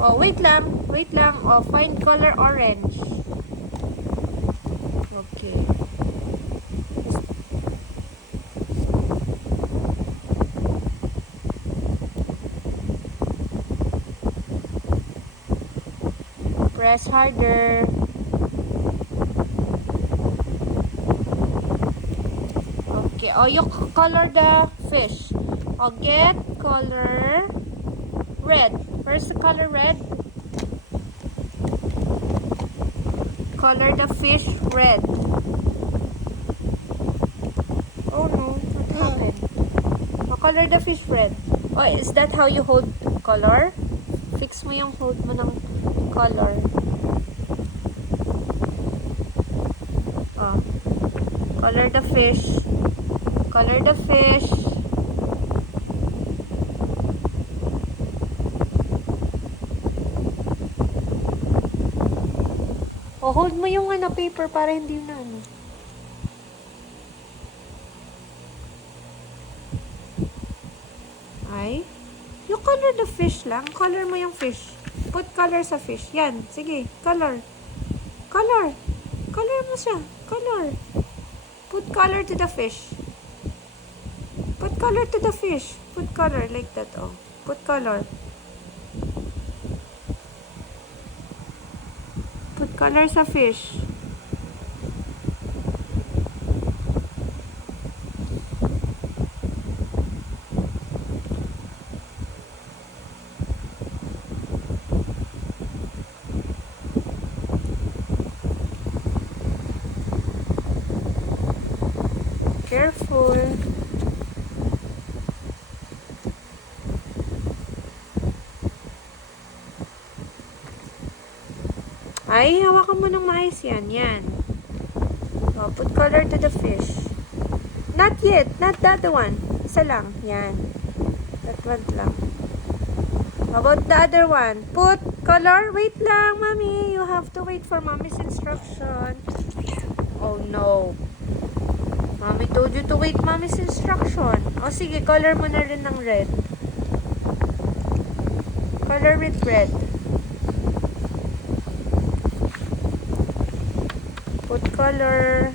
Oh, wait lang. Wait lang. Oh, find color orange. Okay. Press harder. Okay. Oh, you color the fish. Oh, get color red. Where's the color red? Color the fish red. Oh no, what happened? Oh, color the fish red. Oh, is that how you hold color? Fix mo yung hold mo ng color. Oh. Color the fish. Color the fish. Oh, hold mo yung paper para hindi na Ay. You color the fish lang. Color mo yung fish. Put color sa fish. Yan. Sige. Color. Color. Color mo siya. Color. Put color to the fish. Put color to the fish. Put color like that. Oh. Put color. Put color sa fish. Careful. Ay, hawakan mo ng maayos yan. Yan. Oh, put color to the fish. Not yet. Not that one. Isa lang. Yan. That one lang. How about the other one? Put color. Wait lang, mommy. You have to wait for mommy's instruction. Oh, no. Mommy told you to wait mommy's instruction. O, sige. Color mo na rin ng red. Color with red. Put color.